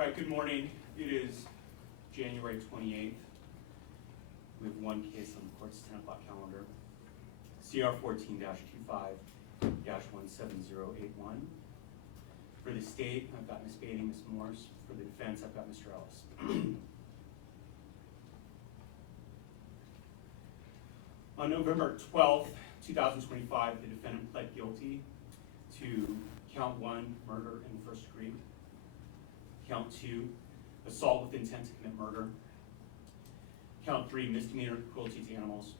All right, good morning. It is January 28th. We have one case on the court's 10 o'clock calendar. CR 14-25-17081. For the state, I've got Ms. Beatty, Ms. Morse. For the defense, I've got Mr. Ellis. On November 12th, 2025, the defendant pled guilty to count 1, murder in the first degree, count 2, assault with intent to commit murder, count 3, misdemeanor cruelty to animals,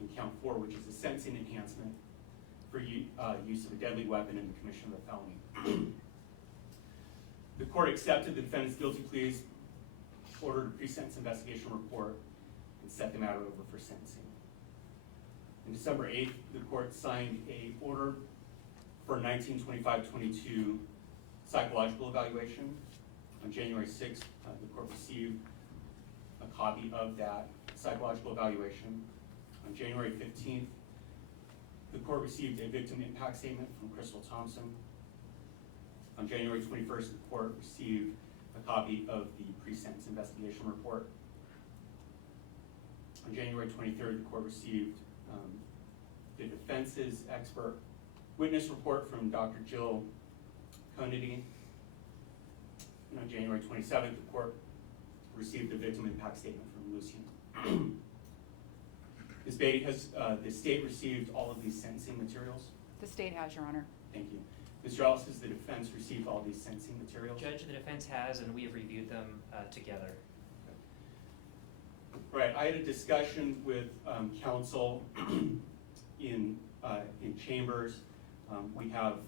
and count 4, which is a sentencing enhancement for use of a deadly weapon in the commission of a felony. The court accepted the defendant's guilty pleas, ordered a pre-sentence investigation report, and set the matter over for sentencing. On December 8th, the court signed an order for 1925-22 psychological evaluation. On January 6th, the court received a copy of that psychological evaluation. On January 15th, the court received a victim impact statement from Crystal Thompson. On January 21st, the court received a copy of the pre-sentence investigation report. On January 23rd, the court received the defense's expert witness report from Dr. Jill Conity. And on January 27th, the court received the victim impact statement from Lucian. Ms. Beatty, has the state received all of these sentencing materials? The state has, Your Honor. Thank you. Mr. Ellis, has the defense received all these sentencing materials? Judge, the defense has, and we have reviewed them together. Right, I had a discussion with counsel in chambers. We have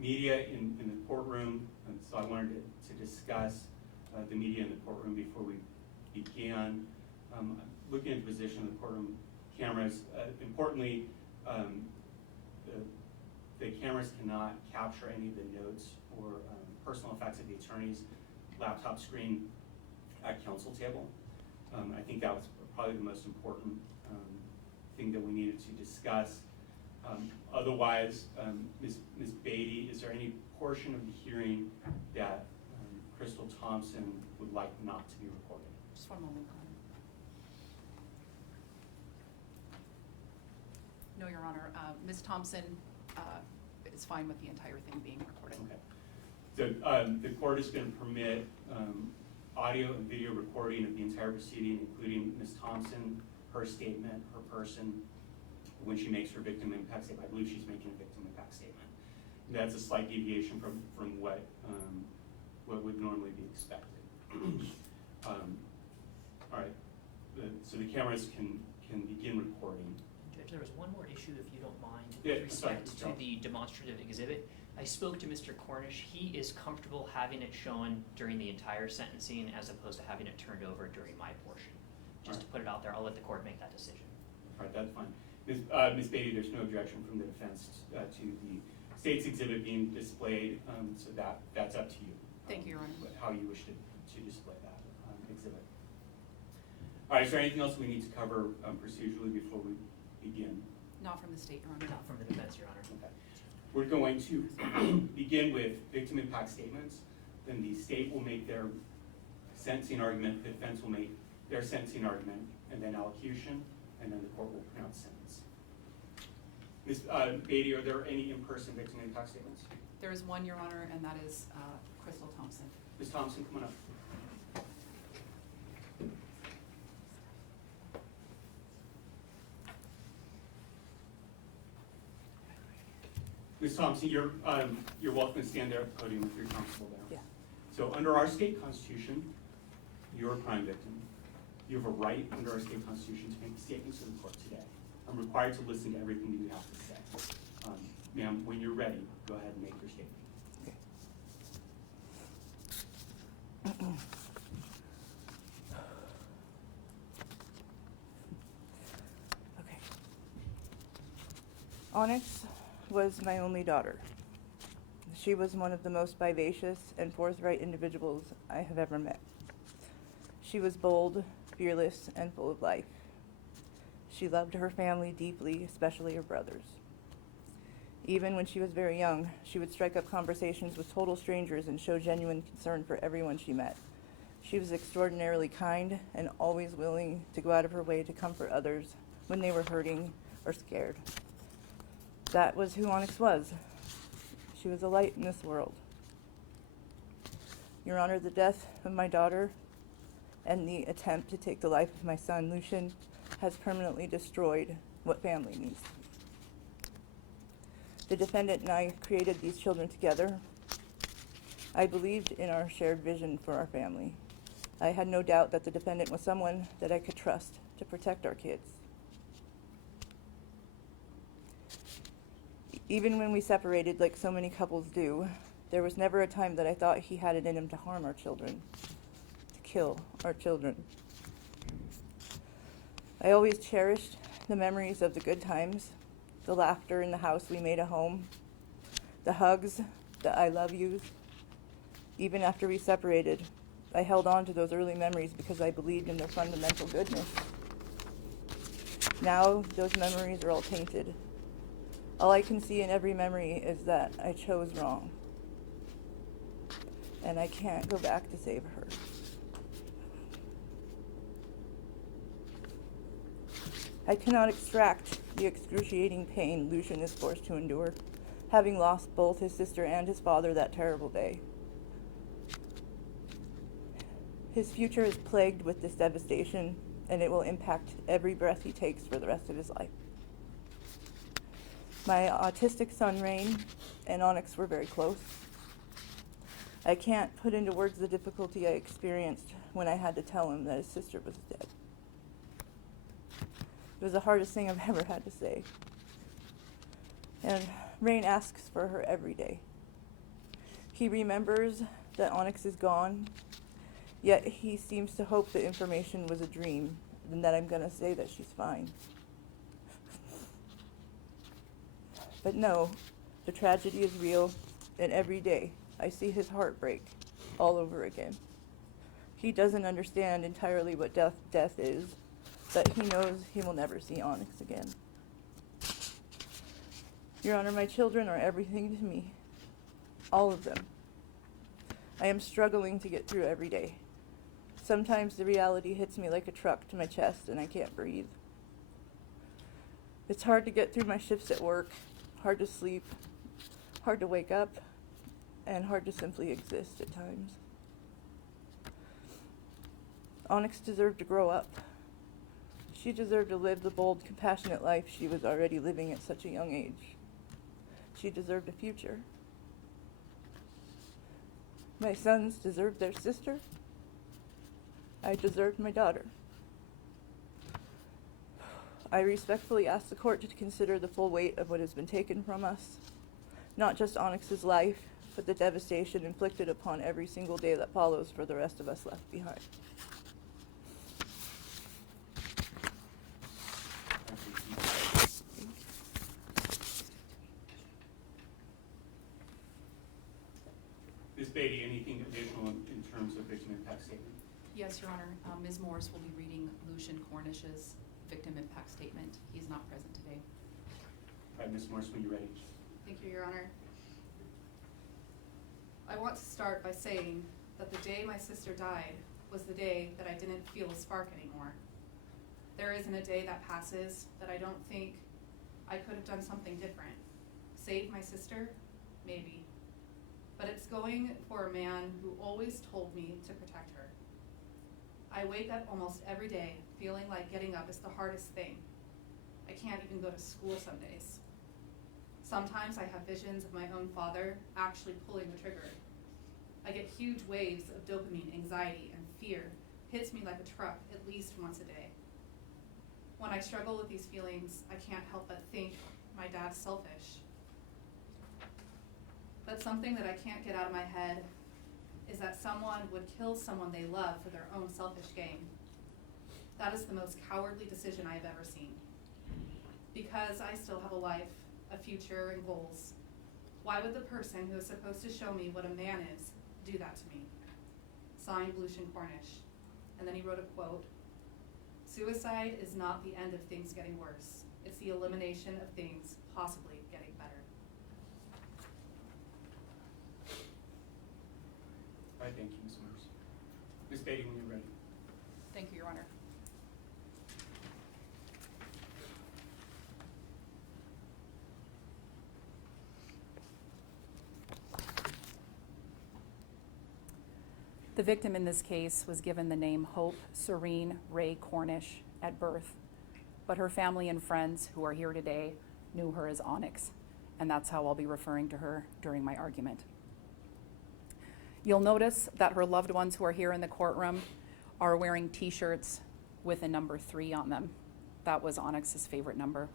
media in the courtroom, and so I wanted to discuss the media in the courtroom before we began. Looking at the position of the courtroom cameras, importantly, the cameras cannot capture any of the notes or personal effects of the attorney's laptop screen at counsel table. I think that was probably the most important thing that we needed to discuss. Otherwise, Ms. Beatty, is there any portion of the hearing that Crystal Thompson would like not to be recorded? Just one moment, Your Honor. No, Your Honor. Ms. Thompson is fine with the entire thing being recorded. Okay. So the court is going to permit audio and video recording of the entire proceeding, including Ms. Thompson, her statement, her person, when she makes her victim impact statement. I believe she's making a victim impact statement. And that's a slight deviation from what would normally be expected. All right, so the cameras can begin recording. Judge, there was one more issue, if you don't mind, Yeah, with respect sorry. to the demonstrative exhibit. I spoke to Mr. Cornish. He is comfortable having it shown during the entire sentencing as opposed to having it turned over during my portion. Just to put it out there, I'll let the court make that decision. All right, that's fine. Ms. Beatty, there's no objection from the defense to the state's exhibit being displayed, so that's up to you. Thank you, Your Honor. How you wish to display that exhibit. All right, is there anything else we need to cover procedurally before we begin? Not from the state, Your Honor. Not from the defense, Your Honor. Okay. We're going to begin with victim impact statements. Then the state will make their sentencing argument, the defense will make their sentencing argument, and then allocution, and then the court will pronounce sentence. Ms. Beatty, are there any in-person victim impact statements? There is one, Your Honor, and that is Crystal Thompson. Ms. Thompson, come on up. Ms. Thompson, you're welcome to stand there at the podium if you're comfortable there. Yeah. So under our state constitution, you're a crime victim. You have a right under our state constitution to make statements to the court today. I'm required to listen to everything that you have to say. Ma'am, when you're ready, go ahead and make your statement. Okay. Onyx was my only daughter. She was one of the most vivacious and forthright individuals I have ever met. She was bold, fearless, and full of life. She loved her family deeply, especially her brothers. Even when she was very young, she would strike up conversations with total strangers and show genuine concern for everyone she met. She was extraordinarily kind and always willing to go out of her way to comfort others when they were hurting or scared. That was who Onyx was. She was a light in this world. Your Honor, the death of my daughter and the attempt to take the life of my son, Lucian, has permanently destroyed what family means. The defendant and I created these children together. I believed in our shared vision for our family. I had no doubt that the defendant was someone that I could trust to protect our kids. Even when we separated, like so many couples do, there was never a time that I thought he had it in him to harm our children, to kill our children. I always cherished the memories of the good times, the laughter in the house we made a home, the hugs, the I love yous. Even after we separated, I held on to those early memories because I believed in their fundamental goodness. Now, those memories are all tainted. All I can see in every memory is that I chose wrong. And I can't go back to save her. I cannot extract the excruciating pain Lucian is forced to endure, having lost both his sister and his father that terrible day. His future is plagued with this devastation, and it will impact every breath he takes for the rest of his life. My autistic son, Rain, and Onyx were very close. I can't put into words the difficulty I experienced when I had to tell him that his sister was dead. It was the hardest thing I've ever had to say. And Rain asks for her every day. He remembers that Onyx is gone, yet he seems to hope the information was a dream and that I'm going to say that she's fine. But no, the tragedy is real, and every day I see his heart break all over again. He doesn't understand entirely what death is, but he knows he will never see Onyx again. Your Honor, my children are everything to me. All of them. I am struggling to get through every day. Sometimes the reality hits me like a truck to my chest and I can't breathe. It's hard to get through my shifts at work, hard to sleep, hard to wake up, and hard to simply exist at times. Onyx deserved to grow up. She deserved to live the bold, compassionate life she was already living at such a young age. She deserved a future. My sons deserved their sister. I deserved my daughter. I respectfully ask the court to consider the full weight of what has been taken from us. Not just Onyx's life, but the devastation inflicted upon every single day that follows for the rest of us left behind. Ms. Beatty, anything additional in terms of victim impact statement? Yes, Your Honor. Ms. Morris will be reading Lucian Cornish's victim impact statement. He's not present today. All right, Ms. Morris, when you're ready. Thank you, Your Honor. I want to start by saying that the day my sister died was the day that I didn't feel a spark anymore. There isn't a day that passes that I don't think I could have done something different. Save my sister? Maybe. But it's going for a man who always told me to protect her. I wake up almost every day feeling like getting up is the hardest thing. I can't even go to school some days. Sometimes I have visions of my own father actually pulling the trigger. I get huge waves of dopamine, anxiety, and fear. Hits me like a truck at least once a day. When I struggle with these feelings, I can't help but think my dad's selfish. But something that I can't get out of my head is that someone would kill someone they love for their own selfish gain. That is the most cowardly decision I have ever seen. Because I still have a life, a future, and goals, why would the person who is supposed to show me what a man is do that to me? Signed, Lucian Cornish. And then he wrote a quote, "Suicide is not the end of things getting worse. It's the elimination of things possibly getting better." right, thank you, Ms. Mers. Ms. Beatty, when you're ready. Thank you, Your Honor. The victim in this case was given the name Hope Serene Ray Cornish at birth, but her family and friends who are here today knew her as Onyx, and that's how I'll be referring to her during my argument. You'll notice that her loved ones who are here in the courtroom are wearing t-shirts with a number 3 on them. That was Onyx's favorite number.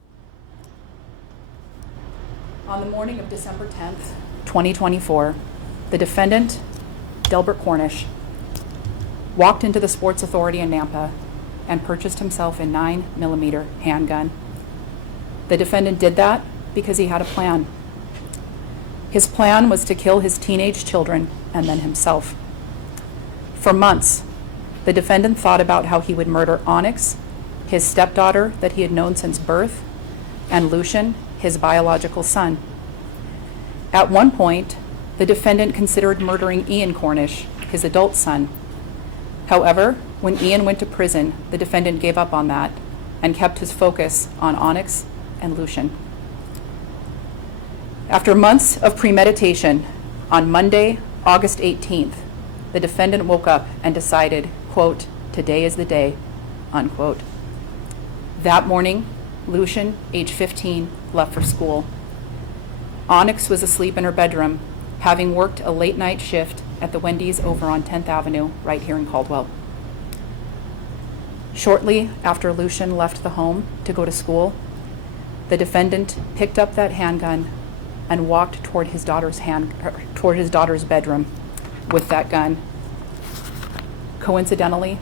On the morning of December 10th, 2024, the defendant, Delbert Cornish, walked into the Sports Authority in Nampa and purchased himself a 9mm handgun. The defendant did that because he had a plan. His plan was to kill his teenage children and then himself. For months, the defendant thought about how he would murder Onyx, his stepdaughter that he had known since birth, and Lucian, his biological son. At one point, the defendant considered murdering Ian Cornish, his adult son. However, when Ian went to prison, the defendant gave up on that and kept his focus on Onyx and Lucian. After months of premeditation, on Monday, August 18th, the defendant woke up and decided, quote, "Today is the day," unquote. That morning, Lucian, age 15, left for school. Onyx was asleep in her bedroom, having worked a late night shift at the Wendy's over on 10th Avenue, right here in Caldwell. Shortly after Lucian left the home to go to school, the defendant picked up that handgun and walked toward his daughter's bedroom with that gun. Coincidentally,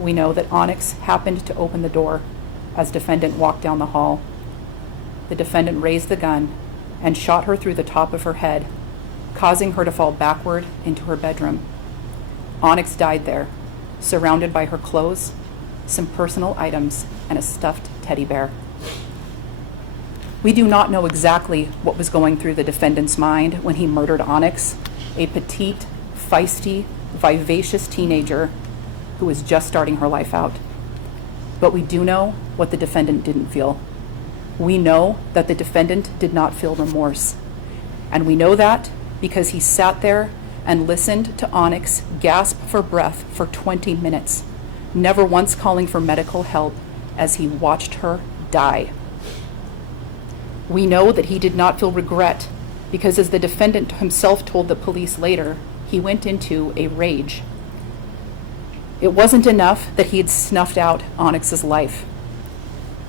we know that Onyx happened to open the door as defendant walked down the hall. The defendant raised the gun and shot her through the top of her head, causing her to fall backward into her bedroom. Onyx died there, surrounded by her clothes, some personal items, and a stuffed teddy bear. We do not know exactly what was going through the defendant's mind when he murdered Onyx, a petite, feisty, vivacious teenager who was just starting her life out. But we do know what the defendant didn't feel. We know that the defendant did not feel remorse. And we know that because he sat there and listened to Onyx gasp for breath for 20 minutes, never once calling for medical help as he watched her die. We know that he did not feel regret because, as the defendant himself told the police later, he went into a rage. It wasn't enough that he had snuffed out Onyx's life.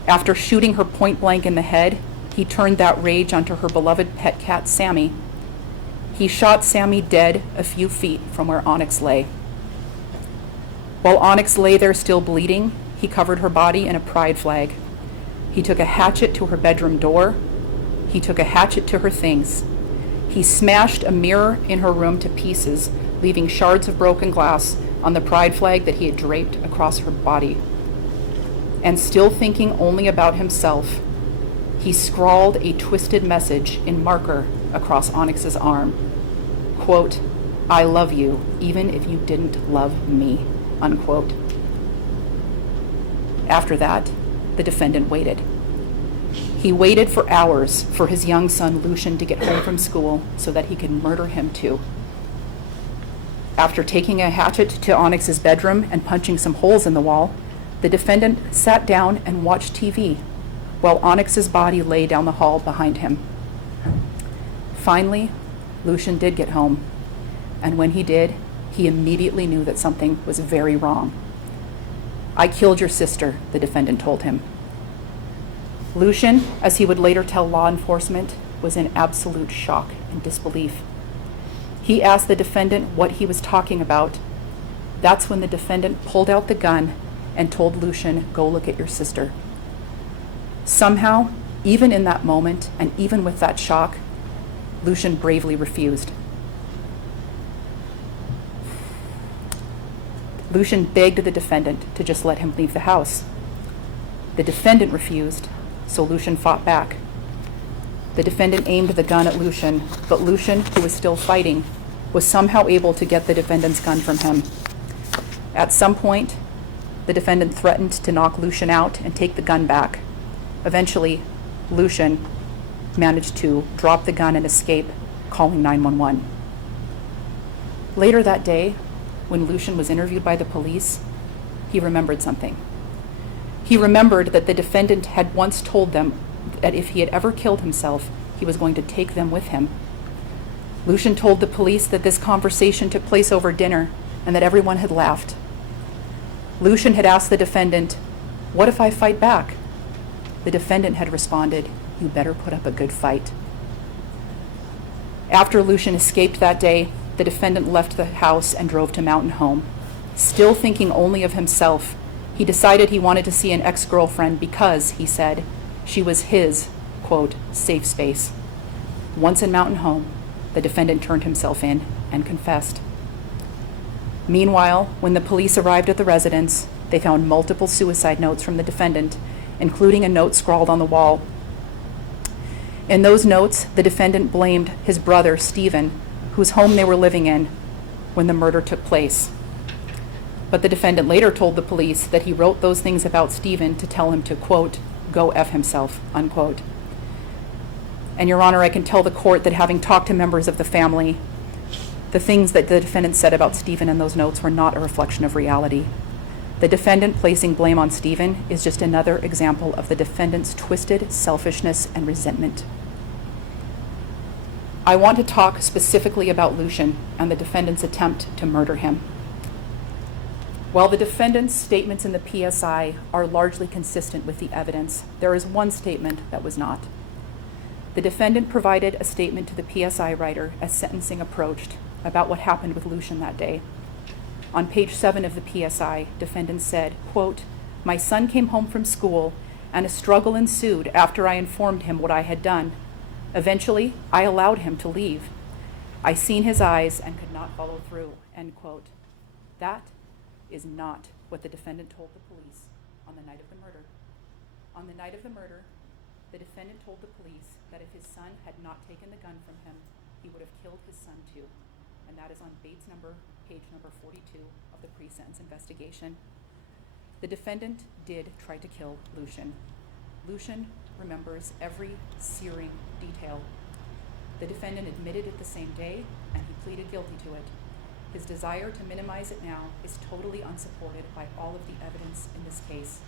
After shooting her point blank in the head, he turned that rage onto her beloved pet cat, Sammy. He shot Sammy dead a few feet from where Onyx lay. While Onyx lay there still bleeding, he covered her body in a pride flag. He took a hatchet to her bedroom door. He took a hatchet to her things. He smashed a mirror in her room to pieces, leaving shards of broken glass on the pride flag that he had draped across her body. And still thinking only about himself, he scrawled a twisted message in marker across Onyx's arm. Quote, "I love you, even if you didn't love me," unquote. After that, the defendant waited. He waited for hours for his young son Lucian to get home from school so that he could murder him too. After taking a hatchet to Onyx's bedroom and punching some holes in the wall, the defendant sat down and watched TV while Onyx's body lay down the hall behind him. Finally, Lucian did get home, and when he did, he immediately knew that something was very wrong. "I killed your sister," the defendant told him. Lucian, as he would later tell law enforcement, was in absolute shock and disbelief. He asked the defendant what he was talking about. That's when the defendant pulled out the gun and told Lucian, "Go look at your sister." Somehow, even in that moment, and even with that shock, Lucian bravely refused. Lucian begged the defendant to just let him leave the house. The defendant refused, so Lucian fought back. The defendant aimed the gun at Lucian, but Lucian, who was still fighting, was somehow able to get the defendant's gun from him. At some point, the defendant threatened to knock Lucian out and take the gun back. Eventually, Lucian managed to drop the gun and escape, calling 911. Later that day, when Lucian was interviewed by the police, he remembered something. He remembered that the defendant had once told them that if he had ever killed himself, he was going to take them with him. Lucian told the police that this conversation took place over dinner and that everyone had laughed. Lucian had asked the defendant, "What if I fight back?" The defendant had responded, "You better put up a good fight." After Lucian escaped that day, the defendant left the house and drove to Mountain Home. Still thinking only of himself, he decided he wanted to see an ex-girlfriend because, he said, she was his, quote, safe space. Once in Mountain Home, the defendant turned himself in and confessed. Meanwhile, when the police arrived at the residence, they found multiple suicide notes from the defendant, including a note scrawled on the wall. In those notes, the defendant blamed his brother, Stephen, whose home they were living in when the murder took place. But the defendant later told the police that he wrote those things about Stephen to tell him to, quote, go F himself, unquote. And Your Honor, I can tell the court that having talked to members of the family, the things that the defendant said about Stephen in those notes were not a reflection of reality. The defendant placing blame on Stephen is just another example of the defendant's twisted selfishness and resentment. I want to talk specifically about Lucian and the defendant's attempt to murder him. While the defendant's statements in the PSI are largely consistent with the evidence, there is one statement that was not. The defendant provided a statement to the PSI writer as sentencing approached about what happened with Lucian that day. On page 7 of the PSI, defendant said, quote, "My son came home from school and a struggle ensued after I informed him what I had done. Eventually, I allowed him to leave. I seen his eyes and could not follow through," end quote. That is not what the defendant told the police on the night of the murder. On the night of the murder, the defendant told the police that if his son had not taken the gun from him, he would have killed his son too. And that is on page number 42 of the pre-sentence investigation. The defendant did try to kill Lucian. Lucian remembers every searing detail. The defendant admitted it the same day, and he pleaded guilty to it. His desire to minimize it now is totally unsupported by all of the evidence in this case.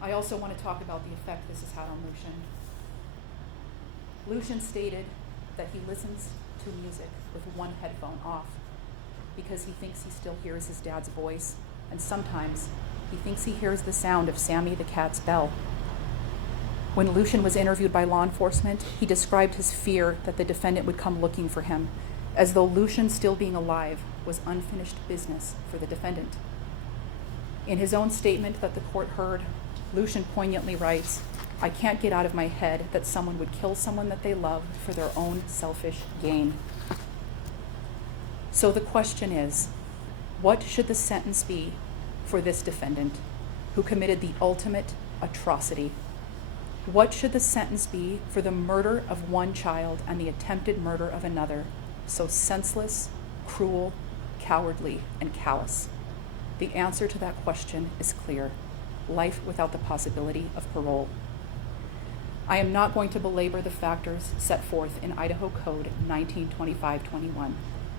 I also want to talk about the effect this has had on Lucian. Lucian stated that he listens to music with one headphone off because he thinks he still hears his dad's voice, and sometimes he thinks he hears the sound of Sammy the cat's bell. When Lucian was interviewed by law enforcement, he described his fear that the defendant would come looking for him, as though Lucian still being alive was unfinished business for the defendant. In his own statement that the court heard, Lucian poignantly writes, "I can't get out of my head that someone would kill someone that they love for their own selfish gain." So the question is, what should the sentence be for this defendant who committed the ultimate atrocity? What should the sentence be for the murder of one child and the attempted murder of another, so senseless, cruel, cowardly, and callous? The answer to that question is clear: life without the possibility of parole. I am not going to belabor the factors set forth in Idaho Code 1925-21,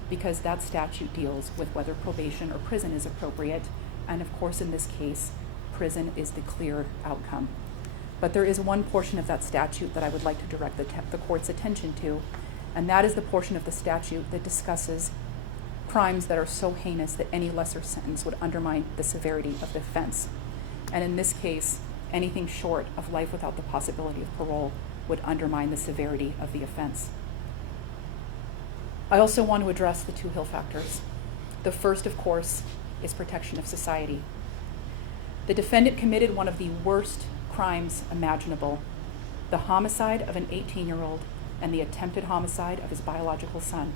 because that statute deals with whether probation or prison is appropriate, and of course in this case, prison is the clear outcome. But there is one portion of that statute that I would like to direct the court's attention to, and that is the portion of the statute that discusses crimes that are so heinous that any lesser sentence would undermine the severity of the offense. And in this case, anything short of life without the possibility of parole would undermine the severity of the offense. I also want to address the two Hill factors. The first, of course, is protection of society. The defendant committed one of the worst crimes imaginable: the homicide of an 18-year-old and the attempted homicide of his biological son.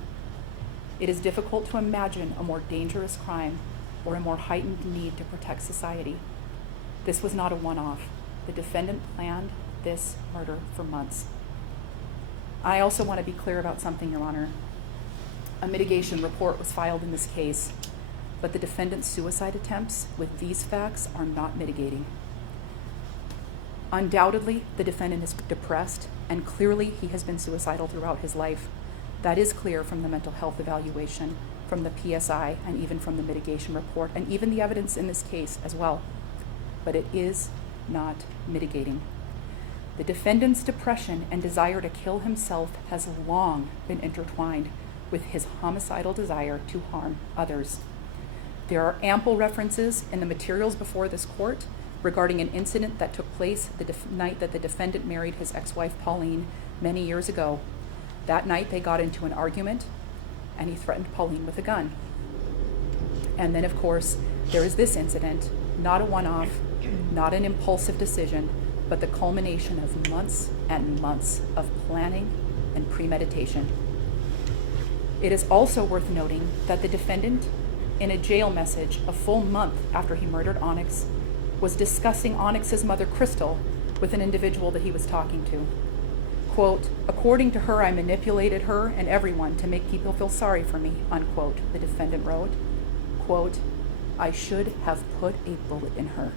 It is difficult to imagine a more dangerous crime or a more heightened need to protect society. This was not a one-off. The defendant planned this murder for months. I also want to be clear about something, Your Honor. A mitigation report was filed in this case, but the defendant's suicide attempts with these facts are not mitigating. Undoubtedly, the defendant is depressed, and clearly he has been suicidal throughout his life. That is clear from the mental health evaluation, from the PSI, and even from the mitigation report, and even the evidence in this case as well. But it is not mitigating. The defendant's depression and desire to kill himself has long been intertwined with his homicidal desire to harm others. There are ample references in the materials before this court regarding an incident that took place the night that the defendant married his ex-wife Pauline many years ago. That night they got into an argument and he threatened Pauline with a gun. And then, of course, there is this incident, not a one-off, not an impulsive decision, but the culmination of months and months of planning and premeditation. It is also worth noting that the defendant, in a jail message a full month after he murdered Onyx, was discussing Onyx's mother, Crystal, with an individual that he was talking to. Quote, "According to her, I manipulated her and everyone to make people feel sorry for me," unquote, the defendant wrote. Quote, "I should have put a bullet in her,"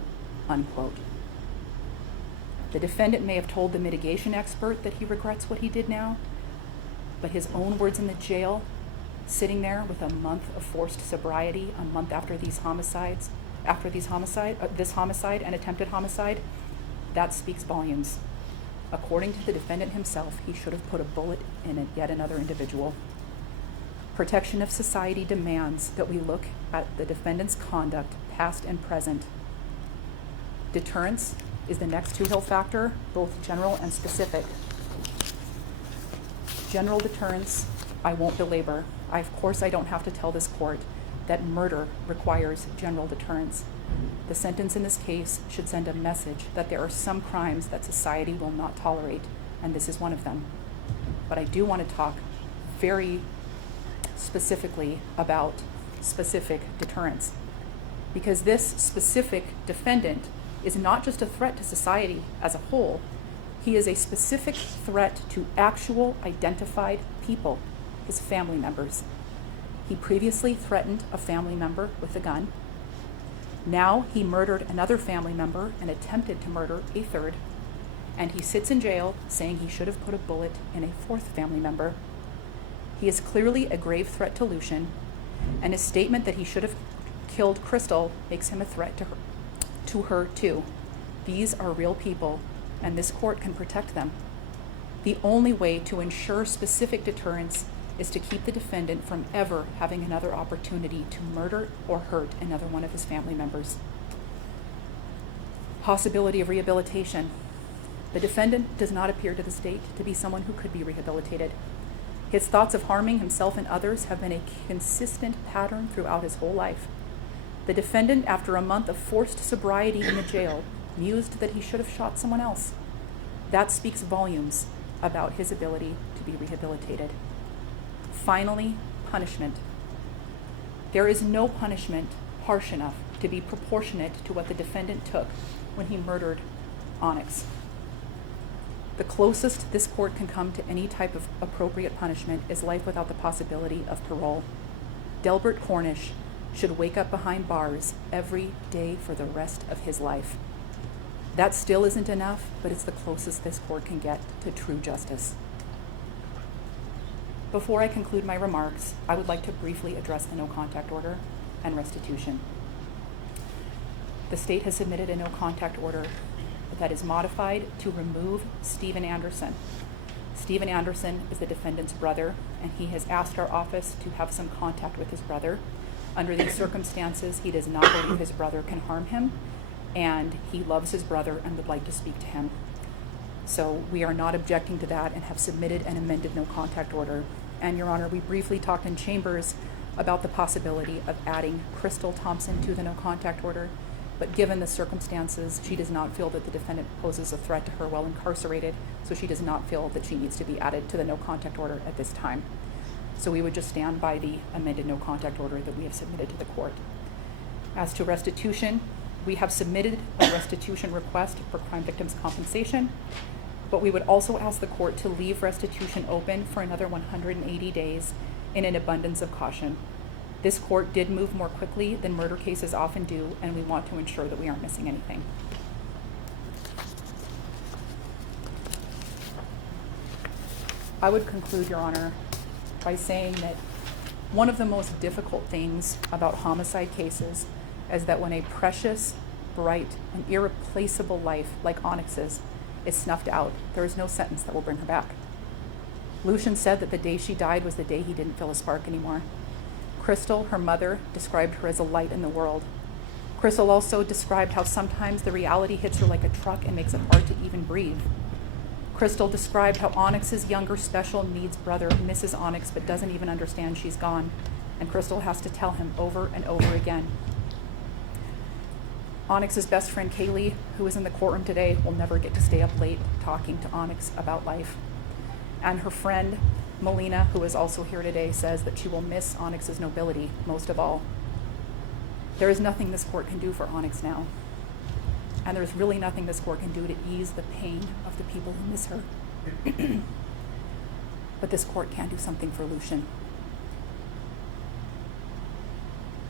unquote. The defendant may have told the mitigation expert that he regrets what he did now, but his own words in the jail, sitting there with a month of forced sobriety, a month after this homicide and attempted homicide, that speaks volumes. According to the defendant himself, he should have put a bullet in yet another individual. Protection of society demands that we look at the defendant's conduct, past and present. Deterrence is the next two-hill factor, both general and specific. General deterrence, I won't belabor. Of course I don't have to tell this court that murder requires general deterrence. The sentence in this case should send a message that there are some crimes that society will not tolerate, and this is one of them. But I do want to talk very specifically about specific deterrence, because this specific defendant is not just a threat to society as a whole, he is a specific threat to actual identified people, his family members. He previously threatened a family member with a gun. Now he murdered another family member and attempted to murder a third, and he sits in jail saying he should have put a bullet in a fourth family member. He is clearly a grave threat to Lucian, and his statement that he should have killed Crystal makes him a threat to her too. These are real people, and this court can protect them. The only way to ensure specific deterrence is to keep the defendant from ever having another opportunity to murder or hurt another one of his family members. Possibility of rehabilitation. The defendant does not appear to the state to be someone who could be rehabilitated. His thoughts of harming himself and others have been a consistent pattern throughout his whole life. The defendant, after a month of forced sobriety in the jail, mused that he should have shot someone else. That speaks volumes about his ability to be rehabilitated. Finally, punishment. There is no punishment harsh enough to be proportionate to what the defendant took when he murdered Onyx. The closest this court can come to any type of appropriate punishment is life without the possibility of parole. Delbert Cornish should wake up behind bars every day for the rest of his life. That still isn't enough, but it's the closest this court can get to true justice. Before I conclude my remarks, I would like to briefly address the no-contact order and restitution. The state has submitted a no-contact order that is modified to remove Stephen Anderson. Stephen Anderson is the defendant's brother, and he has asked our office to have some contact with his brother. Under these circumstances, he does not believe his brother can harm him, and he loves his brother and would like to speak to him. So we are not objecting to that and have submitted an amended no-contact order. And Your Honor, we briefly talked in chambers about the possibility of adding Crystal Thompson to the no-contact order, but given the circumstances, she does not feel that the defendant poses a threat to her while incarcerated, so she does not feel that she needs to be added to the no-contact order at this time. So we would just stand by the amended no-contact order that we have submitted to the court. As to restitution, we have submitted a restitution request for crime victims' compensation. but we would also ask the court to leave restitution open for another 180 days in an abundance of caution. This court did move more quickly than murder cases often do, and we want to ensure that we aren't missing anything. I would conclude, Your Honor, by saying that one of the most difficult things about homicide cases is that when a precious, bright, and irreplaceable life like Onyx's is snuffed out, there is no sentence that will bring her back. Lucian said that the day she died was the day he didn't feel a spark anymore. Crystal, her mother, described her as a light in the world. Crystal also described how sometimes the reality hits her like a truck and makes it hard to even breathe. Crystal described how Onyx's younger special needs brother misses Onyx but doesn't even understand she's gone, and Crystal has to tell him over and over again. Onyx's best friend Kaylee, who is in the courtroom today, will never get to stay up late talking to Onyx about life. And her friend Melina, who is also here today, says that she will miss Onyx's nobility most of all. There is nothing this court can do for Onyx now. And there's really nothing this court can do to ease the pain of the people who miss her. But this court can do something for Lucian.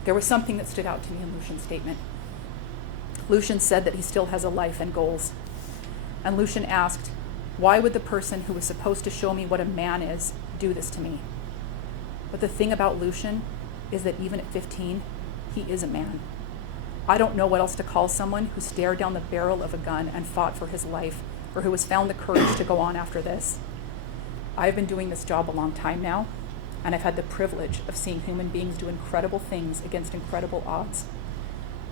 There was something that stood out to me in Lucian's statement. Lucian said that he still has a life and goals. And Lucian asked, why would the person who was supposed to show me what a man is do this to me? But the thing about Lucian is that even at 15, he is a man. I don't know what else to call someone who stared down the barrel of a gun and fought for his life, or who has found the courage to go on after this. I've been doing this job a long time now, and I've had the privilege of seeing human beings do incredible things against incredible odds.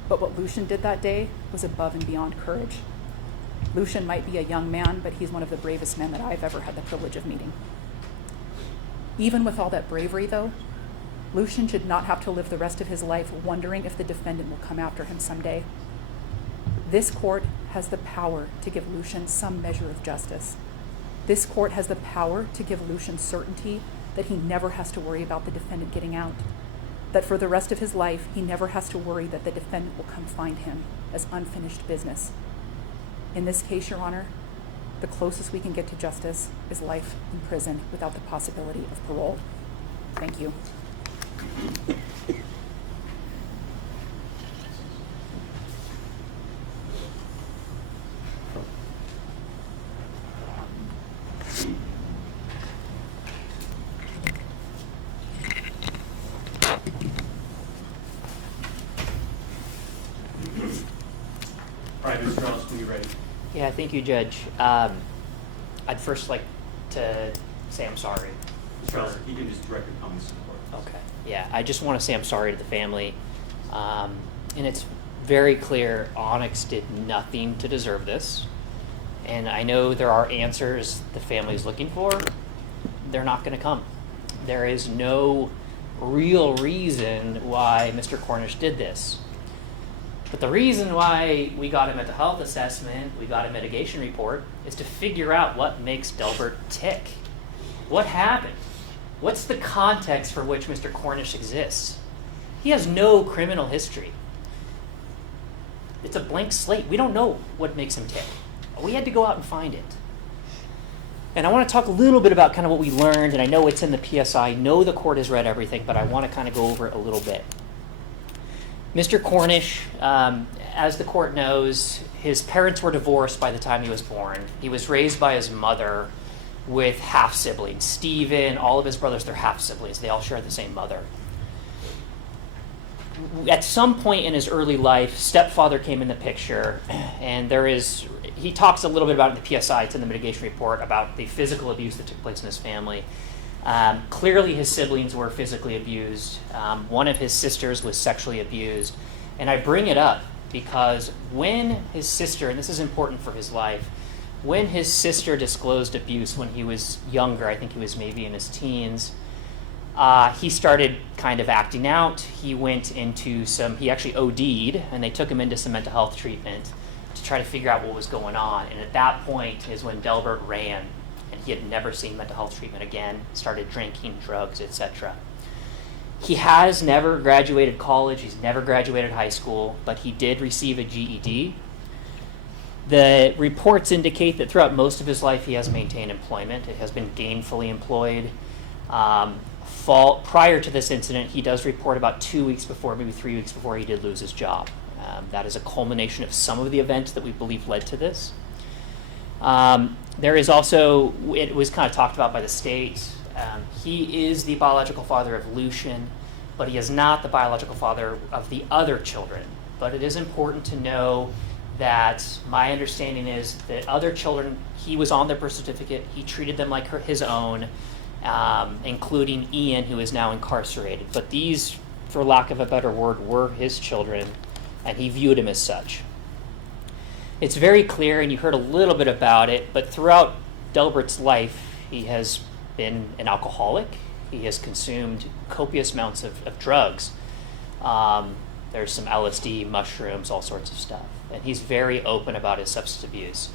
But what Lucian did that day was above and beyond courage. Lucian might be a young man, but he's one of the bravest men that I've ever had the privilege of meeting. Even with all that bravery, though, Lucian should not have to live the rest of his life wondering if the defendant will come after him someday. This court has the power to give Lucian some measure of justice. This court has the power to give Lucian certainty that he never has to worry about the defendant getting out, that for the rest of his life, he never has to worry that the defendant will come find him as unfinished business. In this case, Your Honor, the closest we can get to justice is life in prison without the possibility of parole. Thank you. All right, Mr. Ellis, when you're ready. Yeah, thank you, Judge. I'd first like to say I'm sorry. Mr. Ellis, if you can just direct your comments to the court. Okay. Yeah, I just want to say I'm sorry to the family. And it's very clear Onyx did nothing to deserve this. And I know there are answers the family is looking for. They're not going to come. There is no real reason why Mr. Cornish did this. But the reason why we got a mental health assessment, we got a mitigation report, is to figure out what makes Delbert tick. What happened? What's the context for which Mr. Cornish exists? He has no criminal history. It's a blank slate. We don't know what makes him tick. We had to go out and find it. And I want to talk a little bit about kind of what we learned, and I know it's in the PSI. I know the court has read everything, but I want to kind of go over it a little bit. Mr. Cornish, as the court knows, his parents were divorced by the time he was born. He was raised by his mother with half-siblings. Stephen, all of his brothers, they're half-siblings. They all share the same mother. At some point in his early life, stepfather came in the picture, and he talks a little bit about it in the PSI, it's in the mitigation report, about the physical abuse that took place in his family. Clearly his siblings were physically abused. One of his sisters was sexually abused. And I bring it up because when his sister, and this is important for his life, when his sister disclosed abuse when he was younger, I think he was maybe in his teens, he started kind of acting out. He actually OD'd, and they took him into some mental health treatment to try to figure out what was going on. And at that point is when Delbert ran. He had never seen mental health treatment again, started drinking, drugs, etc. He has never graduated college, he's never graduated high school, but he did receive a GED. The reports indicate that throughout most of his life he has maintained employment. It has been gainfully employed. Prior to this incident, he does report about 2 weeks before, maybe 3 weeks before, he did lose his job. That is a culmination of some of the events that we believe led to this. There is also, it was kind of talked about by the state, he is the biological father of Lucian, but he is not the biological father of the other children. But it is important to know that my understanding is that other children, he was on their birth certificate, he treated them like his own, including Ian, who is now incarcerated. But these, for lack of a better word, were his children, and he viewed him as such. It's very clear, and you heard a little bit about it, but throughout Delbert's life, he has been an alcoholic. He has consumed copious amounts of drugs. There's some LSD, mushrooms, all sorts of stuff. And he's very open about his substance abuse.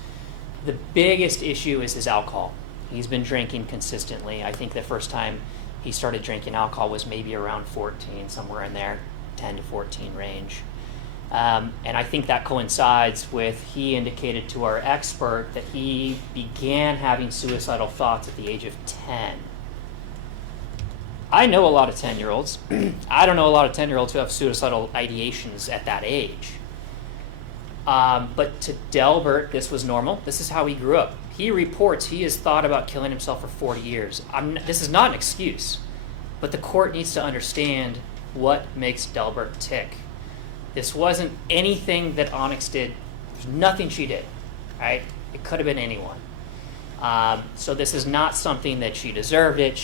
The biggest issue is his alcohol. He's been drinking consistently. I think the first time he started drinking alcohol was maybe around 14, somewhere in there, 10 to 14 range. And I think that coincides with, he indicated to our expert that he began having suicidal thoughts at the age of 10. I know a lot of 10-year-olds. I don't know a lot of 10-year-olds who have suicidal ideations at that age. But to Delbert, this was normal. This is how he grew up. He reports he has thought about killing himself for 40 years. This is not an excuse, but the court needs to understand what makes Delbert tick. This wasn't anything that Onyx did. There's nothing she did, right? It could have been anyone. So this is not something that she deserved it.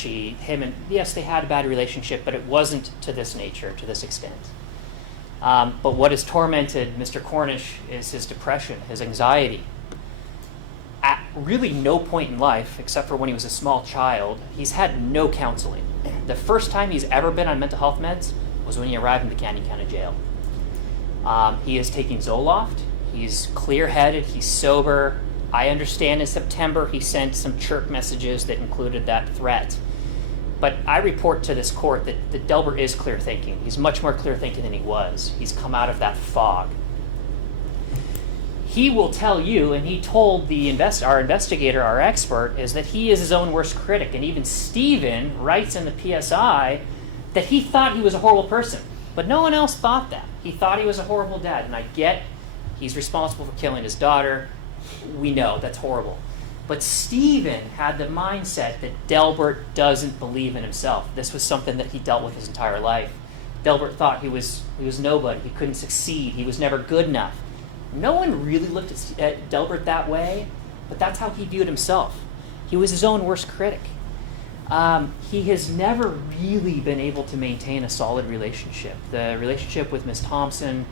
Yes, they had a bad relationship, but it wasn't to this nature, to this extent. But what has tormented Mr. Cornish is his depression, his anxiety. At really no point in life, except for when he was a small child, he's had no counseling. The first time he's ever been on mental health meds was when he arrived in the Canyon County Jail. He is taking Zoloft. He's clear-headed. He's sober. I understand in September he sent some chirp messages that included that threat. But I report to this court that Delbert is clear-thinking. He's much more clear-thinking than he was. He's come out of that fog. He will tell you, and he told our investigator, our expert, is that he is his own worst critic. And even Stephen writes in the PSI that he thought he was a horrible person. But no one else thought that. He thought he was a horrible dad. And I get he's responsible for killing his daughter. We know that's horrible. But Stephen had the mindset that Delbert doesn't believe in himself. This was something that he dealt with his entire life. Delbert thought he was nobody. He couldn't succeed. He was never good enough. No one really looked at Delbert that way, but that's how he viewed himself. He was his own worst critic. He has never really been able to maintain a solid relationship. The relationship with Miss Thompson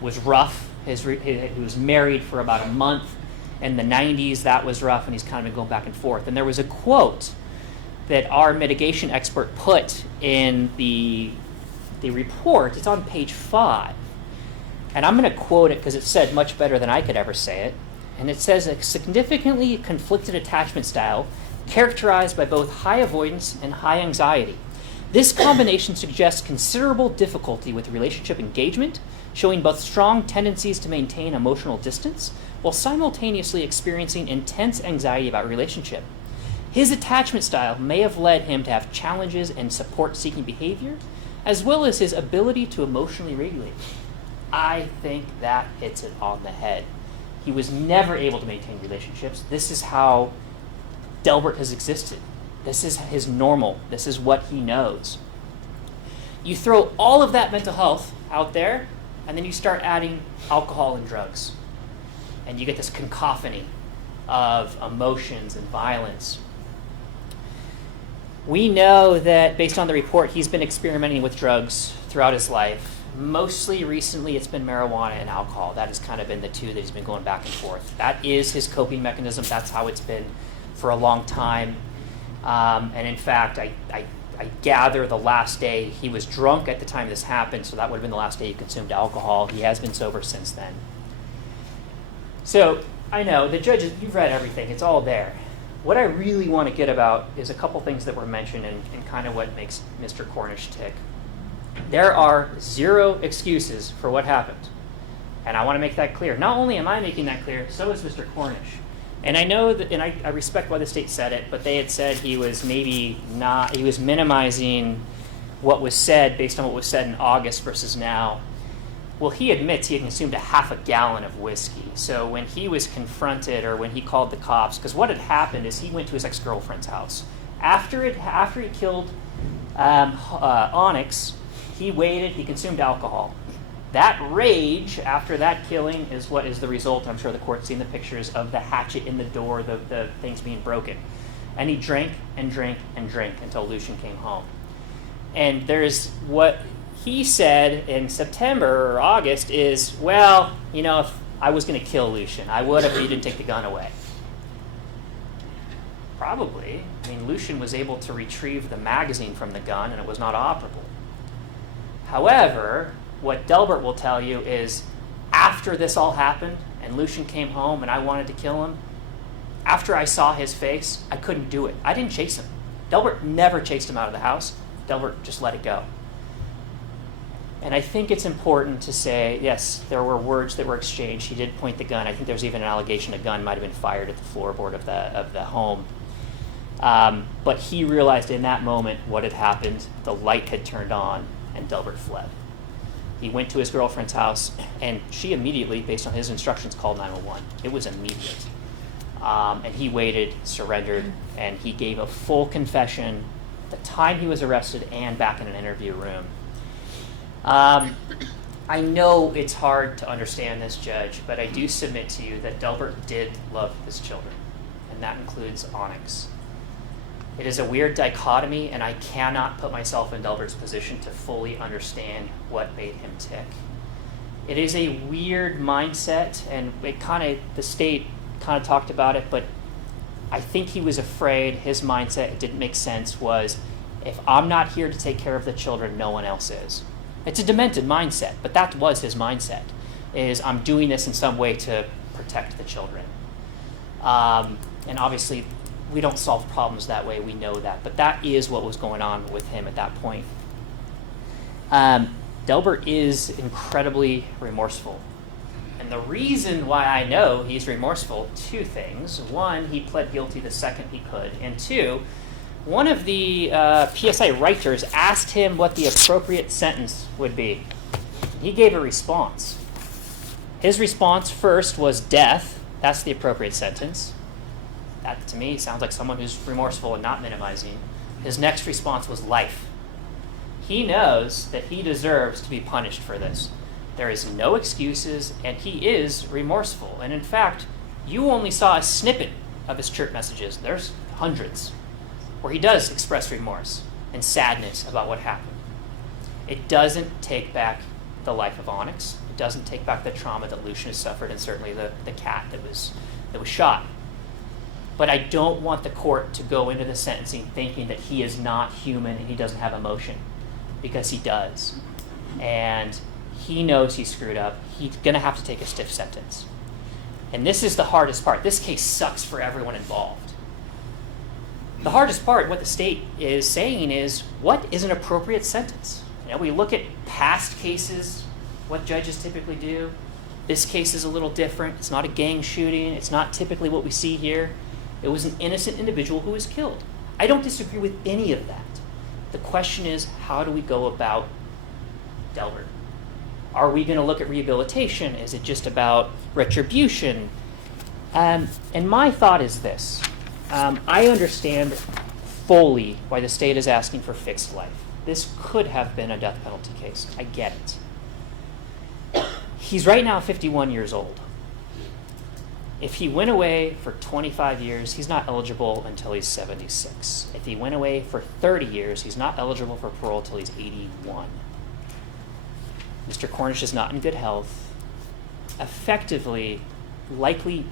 was rough. He was married for about a month. In the 90s, that was rough, and he's kind of been going back and forth. And there was a quote that our mitigation expert put in the report. It's on page 5. And I'm going to quote it because it's said much better than I could ever say it. And it says, a significantly conflicted attachment style characterized by both high avoidance and high anxiety. This combination suggests considerable difficulty with relationship engagement, showing both strong tendencies to maintain emotional distance while simultaneously experiencing intense anxiety about relationship. His attachment style may have led him to have challenges in support-seeking behavior, as well as his ability to emotionally regulate. I think that hits it on the head. He was never able to maintain relationships. This is how Delbert has existed. This is his normal. This is what he knows. You throw all of that mental health out there, and then you start adding alcohol and drugs. And you get this cacophony of emotions and violence. We know that, based on the report, he's been experimenting with drugs throughout his life. Mostly recently, it's been marijuana and alcohol. That has kind of been the two that he's been going back and forth. That is his coping mechanism. That's how it's been for a long time. And in fact, I gather the last day he was drunk at the time this happened, so that would have been the last day he consumed alcohol. He has been sober since then. So I know the judges, you've read everything. It's all there. What I really want to get about is a couple things that were mentioned and kind of what makes Mr. Cornish tick. There are zero excuses for what happened. And I want to make that clear. Not only am I making that clear, so is Mr. Cornish. And I know that, and I respect why the state said it, but they had said he was maybe not, he was minimizing what was said based on what was said in August versus now. Well, he admits he had consumed a half a gallon of whiskey. So when he was confronted, or when he called the cops, because what had happened is he went to his ex-girlfriend's house. After he killed Onyx, he waited, he consumed alcohol. That rage after that killing is what is the result, I'm sure the court's seen the pictures of the hatchet in the door, the things being broken. And he drank and drank and drank until Lucian came home. And there's what he said in September or August is, well, you know, if I was going to kill Lucian, I would if he didn't take the gun away. Probably. I mean, Lucian was able to retrieve the magazine from the gun and it was not operable. However, what Delbert will tell you is after this all happened and Lucian came home and I wanted to kill him, after I saw his face, I couldn't do it. I didn't chase him. Delbert never chased him out of the house. Delbert just let it go. And I think it's important to say, yes, there were words that were exchanged. He did point the gun. I think there's even an allegation a gun might have been fired at the floorboard of the home. But he realized in that moment what had happened. The light had turned on, and Delbert fled. He went to his girlfriend's house, and she immediately, based on his instructions, called 911. It was immediate. And he waited, surrendered, and he gave a full confession at the time he was arrested and back in an interview room. I know it's hard to understand this, Judge, but I do submit to you that Delbert did love his children, and that includes Onyx. It is a weird dichotomy, and I cannot put myself in Delbert's position to fully understand what made him tick. It is a weird mindset, and the state kind of talked about it, but I think he was afraid. His mindset, it didn't make sense, was if I'm not here to take care of the children, no one else is. It's a demented mindset, but that was his mindset, is I'm doing this in some way to protect the children. And obviously, we don't solve problems that way, we know that, but that is what was going on with him at that point. Delbert is incredibly remorseful. And the reason why I know he's remorseful, two things. One, he pled guilty the second he could. And two, one of the PSI writers asked him what the appropriate sentence would be. He gave a response. His response first was death. That's the appropriate sentence. That, to me, sounds like someone who's remorseful and not minimizing. His next response was life. He knows that he deserves to be punished for this. There is no excuses, and he is remorseful. And in fact, you only saw a snippet of his church messages. There's hundreds where he does express remorse and sadness about what happened. It doesn't take back the life of Onyx. It doesn't take back the trauma that Lucian has suffered, and certainly the cat that was shot. But I don't want the court to go into the sentencing thinking that he is not human and he doesn't have emotion, because he does. And he knows he screwed up. He's going to have to take a stiff sentence. And this is the hardest part. This case sucks for everyone involved. The hardest part, what the state is saying is, what is an appropriate sentence? You know, we look at past cases, what judges typically do. This case is a little different. It's not a gang shooting. It's not typically what we see here. It was an innocent individual who was killed. I don't disagree with any of that. The question is, how do we go about Delbert? Are we going to look at rehabilitation? Is it just about retribution? And my thought is this. I understand fully why the state is asking for fixed life. This could have been a death penalty case. I get it. He's right now 51 years old. If he went away for 25 years, he's not eligible until he's 76. If he went away for 30 years, he's not eligible for parole until he's 81. Mr. Cornish is not in good health. Effectively, likely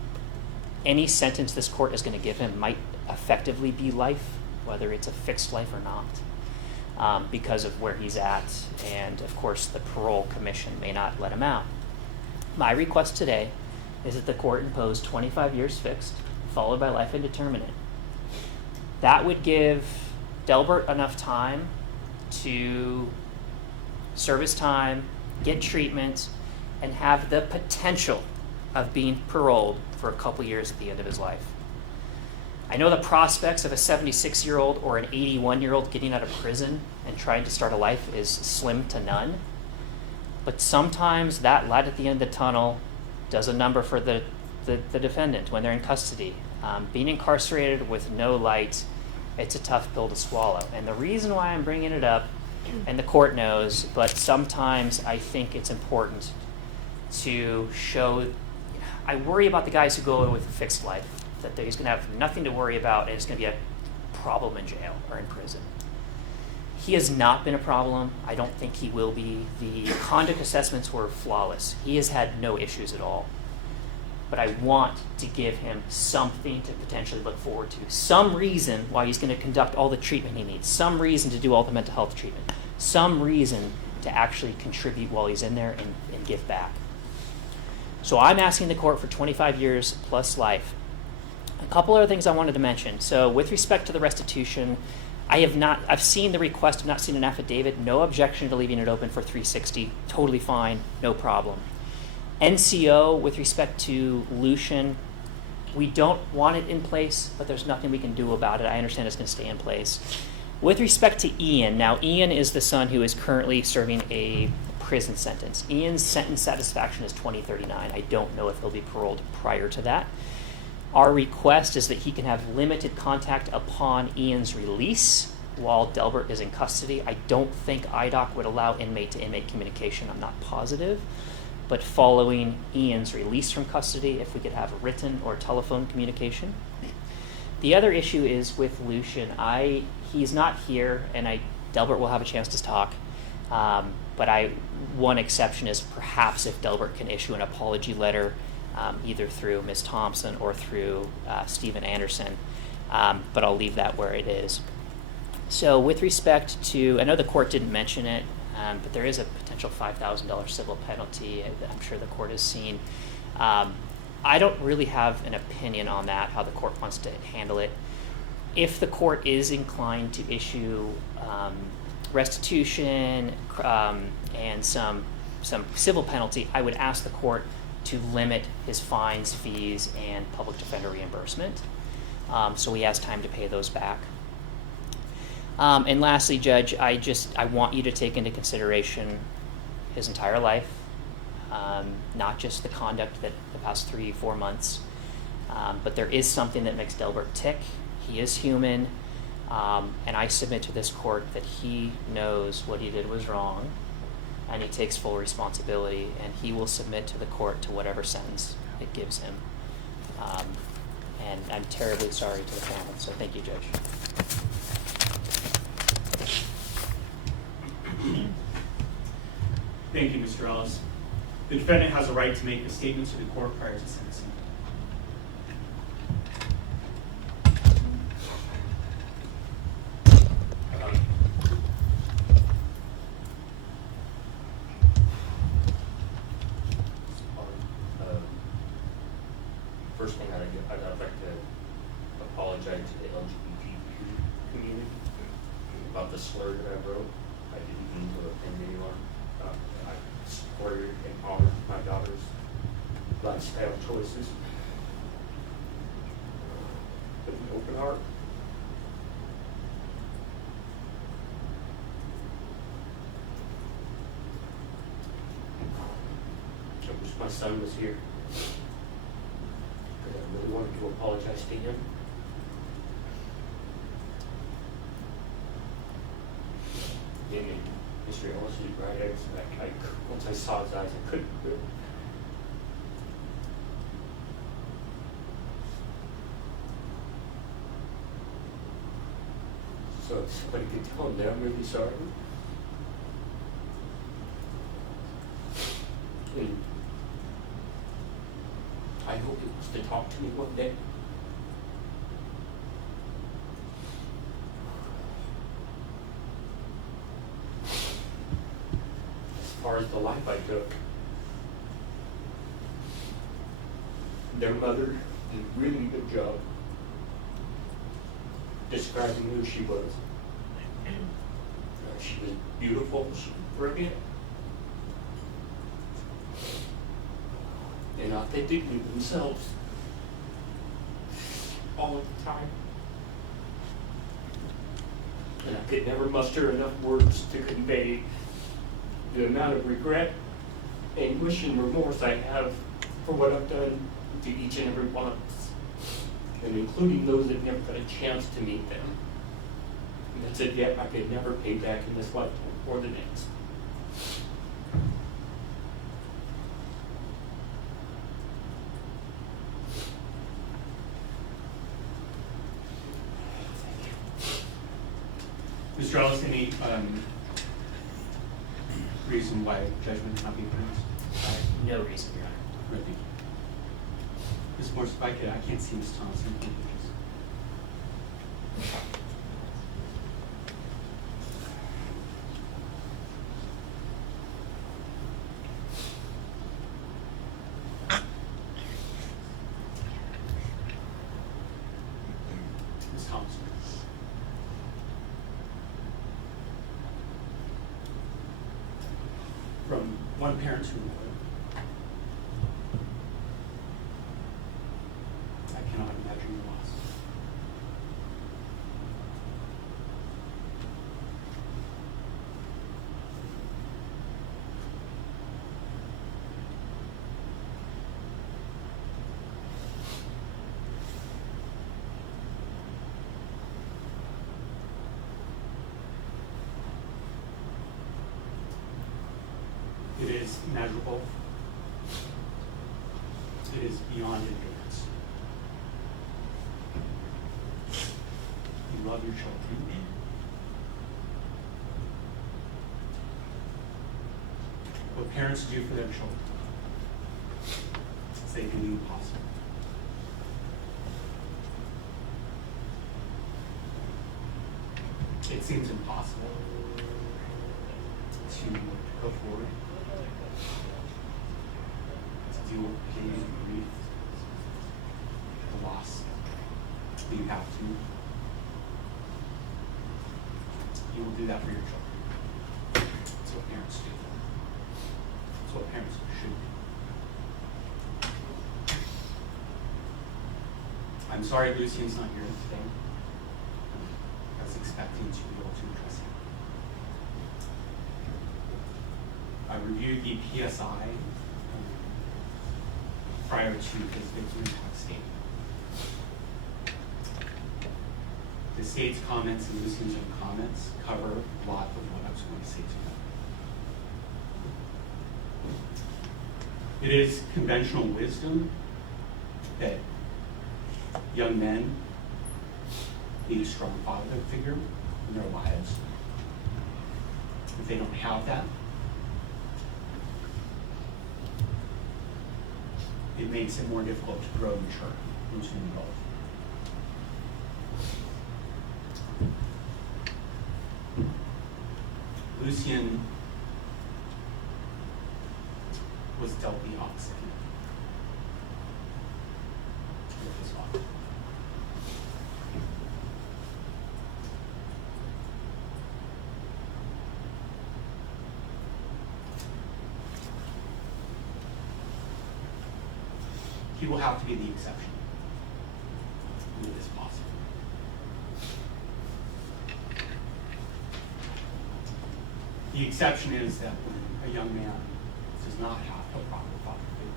any sentence this court is going to give him might effectively be life, whether it's a fixed life or not, because of where he's at. And of course, the parole commission may not let him out. My request today is that the court impose 25 years fixed, followed by life indeterminate. That would give Delbert enough time to serve his time, get treatment, and have the potential of being paroled for a couple years at the end of his life. I know the prospects of a 76-year-old or an 81-year-old getting out of prison and trying to start a life is slim to none. But sometimes that light at the end of the tunnel does a number for the defendant when they're in custody. Being incarcerated with no light, it's a tough pill to swallow. And the reason why I'm bringing it up, and the court knows, but sometimes I think it's important to show, I worry about the guys who go with a fixed life, that he's going to have nothing to worry about and it's going to be a problem in jail or in prison. He has not been a problem. I don't think he will be. The conduct assessments were flawless. He has had no issues at all. But I want to give him something to potentially look forward to. Some reason why he's going to conduct all the treatment he needs. Some reason to do all the mental health treatment. Some reason to actually contribute while he's in there and give back. So I'm asking the court for 25 years plus life. A couple other things I wanted to mention. So with respect to the restitution, I've seen the request, I've not seen an affidavit, no objection to leaving it open for 360, totally fine, no problem. NCO, with respect to Lucian, we don't want it in place, but there's nothing we can do about it. I understand it's going to stay in place. With respect to Ian, now Ian is the son who is currently serving a prison sentence. Ian's sentence satisfaction is 2039. I don't know if he'll be paroled prior to that. Our request is that he can have limited contact upon Ian's release while Delbert is in custody. I don't think IDOC would allow inmate-to-inmate communication. I'm not positive. But following Ian's release from custody, if we could have written or telephone communication. The other issue is with Lucian. He's not here, and Delbert will have a chance to talk. But one exception is perhaps if Delbert can issue an apology letter, either through Ms. Thompson or through Stephen Anderson, but I'll leave that where it is. So with respect to, I know the court didn't mention it, but there is a potential $5,000 civil penalty that I'm sure the court has seen. I don't really have an opinion on that, how the court wants to handle it. If the court is inclined to issue restitution and some civil penalty, I would ask the court to limit his fines, fees, and public defender reimbursement, so he has time to pay those back. And lastly, Judge, I want you to take into consideration his entire life, not just the conduct that the past 3-4 months, but there is something that makes Delbert tick. He is human, and I submit to this court that he knows what he did was wrong, and he takes full responsibility, and he will submit to the court to whatever sentence it gives him. And I'm terribly sorry to the family, so thank you, Judge. Thank you, Mr. Ellis. The defendant has a right to make a statement to the court prior to sentencing. First thing I'd like to apologize to the LGBT community about the slur that I wrote. I didn't mean to offend anyone. I supported and honored my daughter's lifestyle choices with an open heart. I wish my son was here. I really wanted to apologize to him. And Mr. Ellis is right. Once I saw his eyes, I couldn't do it. So if somebody could tell him that I'm really sorry. And I hope he wants to talk to me one day. As far as the life I took, their mother did a really good job describing who she was. She was beautiful, she was brilliant. and authentically themselves all of the time. And I could never muster enough words to convey the amount of regret, anguish, and remorse I have for what I've done to each and every one of us, and including those that never got a chance to meet them. And that's a debt I could never pay back in this lifetime or the next. Mr. Ellis, any reason why judgment cannot be pronounced? No reason, Your Honor. Right, thank you. Ms. Morse, if I could, I can't see Ms. Thompson. Can you just- Ms. Thompson. From one parent to another, I cannot imagine your loss. It is immeasurable. It is beyond endurance. You love your children. What parents do for their children is they do the impossible. It seems impossible to go forward, to deal with pain and grief, the loss that you have to. You will do that for your children. That's what parents do. That's what parents should do. I'm sorry Lucian's not here today. I was expecting to be able to address him. I reviewed the PSI prior to his victim impact statement. The state's comments and Lucian's own comments cover a lot of what I was going to say tonight. It is conventional wisdom that young men need a strong father figure in their lives. If they don't have that, it makes it more difficult to grow and mature into an adult. Lucian was dealt the opposite with his father. He will have to be the exception when it is possible. The exception is that when a young man does not have a proper father figure,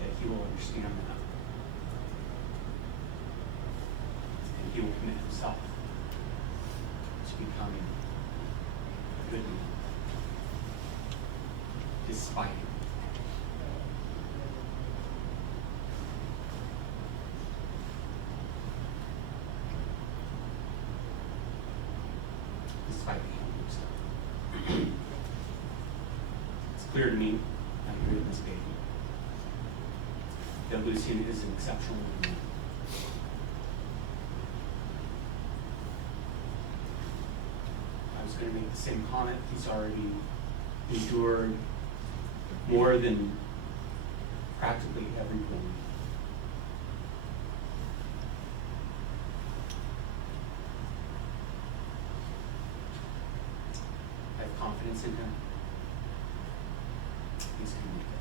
that he will understand that, and he will commit himself to becoming a good man, despite it's clear to me, I agree with this baby, that Lucian is an exceptional man. I was going to make the same comment. He's already endured more than practically everything him. Please communicate.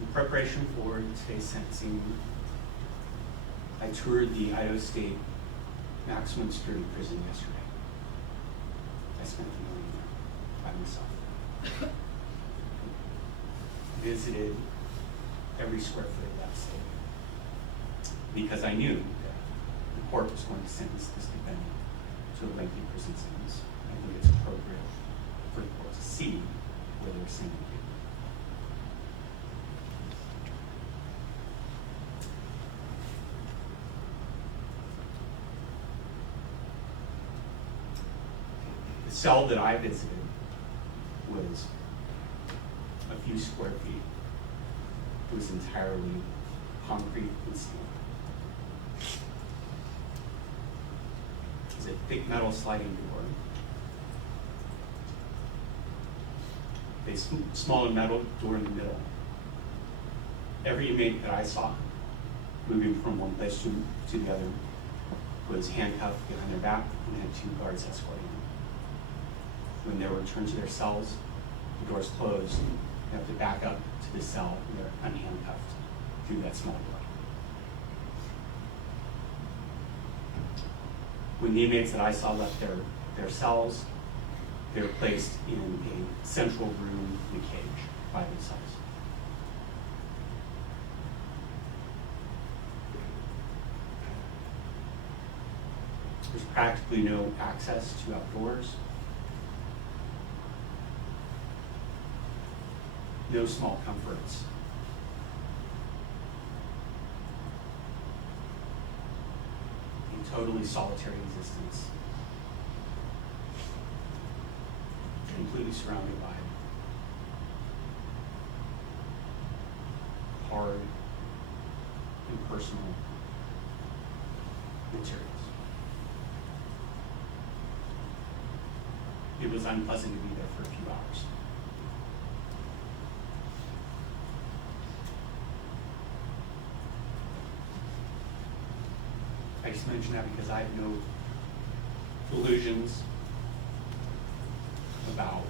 In preparation for today's sentencing, I toured the Idaho State maximum security prison yesterday. I spent the morning there by myself. Visited every square foot of that cell because I knew that the court was going to sentence this defendant to a lengthy prison sentence. I think it's appropriate for the court to see where they're sending you. The cell that I visited was a few square feet. It was entirely concrete and steel. It was a thick metal sliding door. A smaller metal door in the middle. Every inmate that I saw moving from one place to the other was handcuffed behind their back and had 2 guards escorting them. When they were returned to their cells, the doors closed. They have to back up to the cell and they're unhandcuffed through that small door. When the inmates that I saw left their cells, they were placed in a central room in a cage by themselves. There's practically no access to outdoors. No small comforts. A totally solitary existence. Completely surrounded by hard, impersonal materials. It was unpleasant to be there for a few hours. I just mention that because I have no illusions about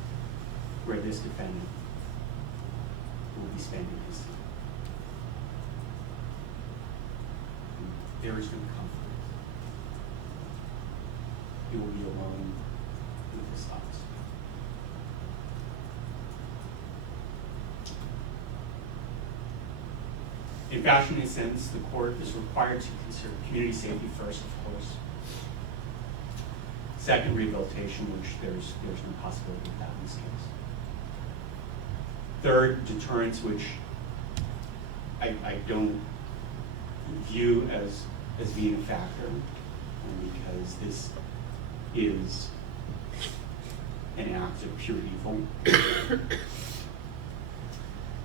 where this defendant will be spending his time. There is no comfort. He will be alone with his thoughts. In fashioning a sentence, the court is required to consider community safety first, of course. Second, rehabilitation, which there's no possibility of that in this case. Third, deterrence, which I don't view as being a factor, because this is an act of pure evil.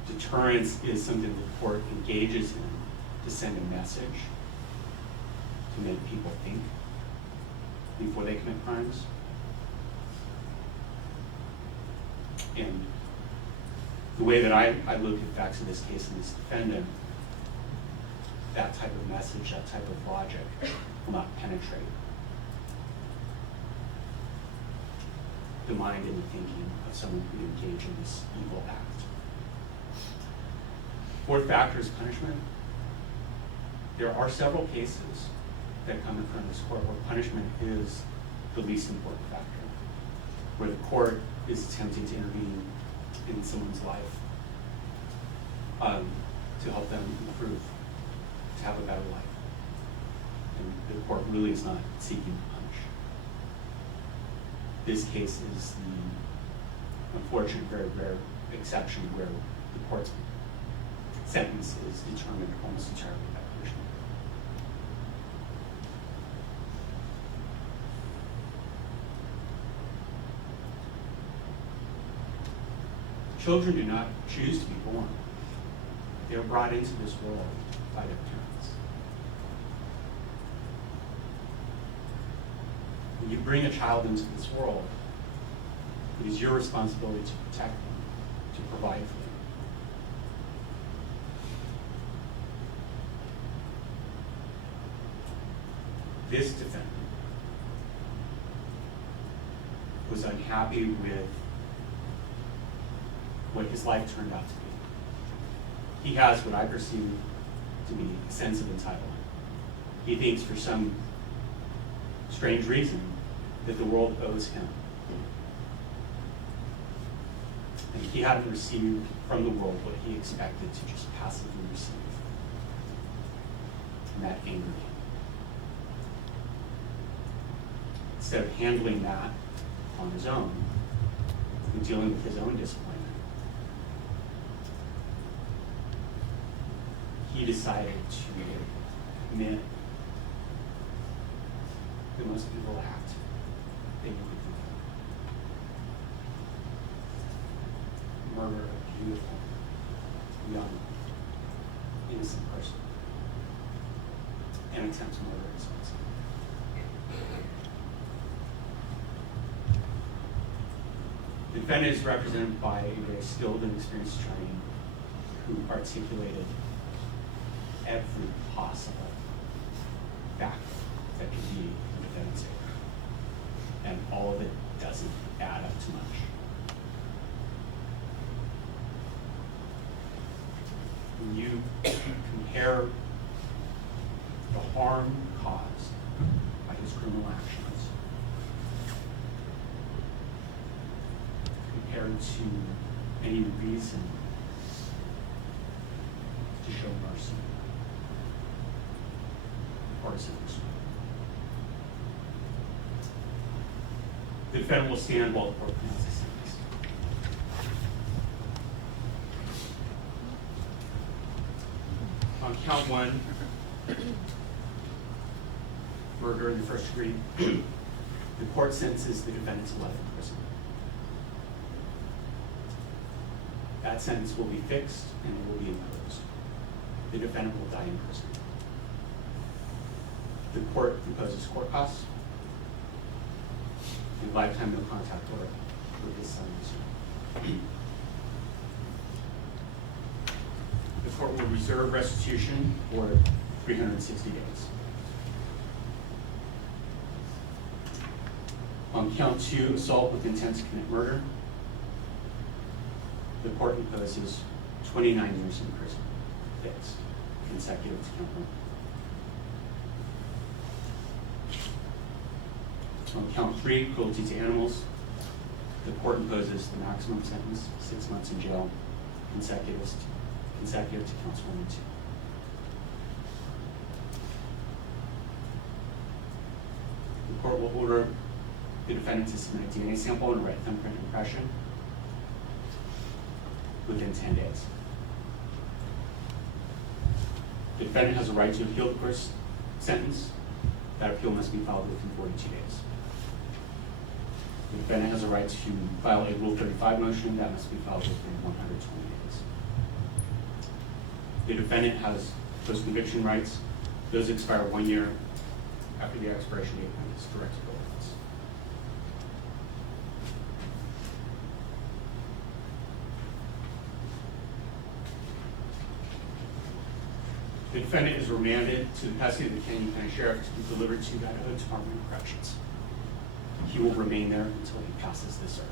Deterrence is something the court engages in to send a message, to make people think before they commit crimes. And the way that I look at facts of this case and this defendant, that type of message, that type of logic will not penetrate the mind and the thinking of someone who engaged in this evil act. Fourth factor is punishment. There are several cases that come in front of this court where punishment is the least important factor, where the court is attempting to intervene in someone's life to help them improve, to have a better life. And the court really is not seeking to punish. This case is the unfortunate, very rare exception where the court's sentence is determined almost entirely by punishment. Children do not choose to be born. They are brought into this world by their parents. When you bring a child into this world, it is your responsibility to protect them, to provide for them. this defendant was unhappy with what his life turned out to be. He has what I perceive to be a sense of entitlement. He thinks for some strange reason that the world owes him. And he hadn't received from the world what he expected to just passively receive. And that angered him. Instead of handling that on his own and dealing with his own disappointment, he decided to commit the most evil act that you could think of. Murder a beautiful, young, innocent person. And attempt to murder his own son. The defendant is represented by a very skilled and experienced attorney who articulated every possible factor that could be in the defendant's favor. And all of it doesn't add up to much. When you compare the harm caused by his criminal actions compared to any reason to show mercy or sentence. The defendant will stand while the court pronounces sentence. On count 1, murder in the first degree, the court sentences the defendant to life in prison. That sentence will be fixed and it will be imposed. The defendant will die in prison. The court imposes court costs and lifetime no contact order with his son. The court will reserve restitution for 360 days. On count 2, assault with intent to commit murder, the court imposes 29 years in prison, fixed, consecutive to count 1. On count 3, cruelty to animals, the court imposes the maximum sentence, 6 months in jail, consecutive to counts 1 and 2. The court will order the defendant to submit a DNA sample and a right thumbprint impression within 10 days. The defendant has a right to appeal the court's sentence. That appeal must be filed within 42 days. The defendant has a right to file a Rule 35 motion. That must be filed within 120 days. The defendant has post-conviction rights. Those expire 1 year after the expiration date of his direct appeal rights. The defendant is remanded to the custody of the Canyon County Sheriff to be delivered to the Idaho Department of Corrections. He will remain there until he passes this earth.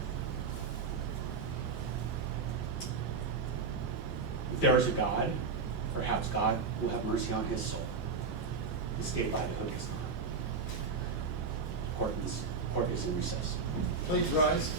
If there is a God, perhaps God will have mercy on his soul. The state of Idaho does not. Court is in recess. Please rise.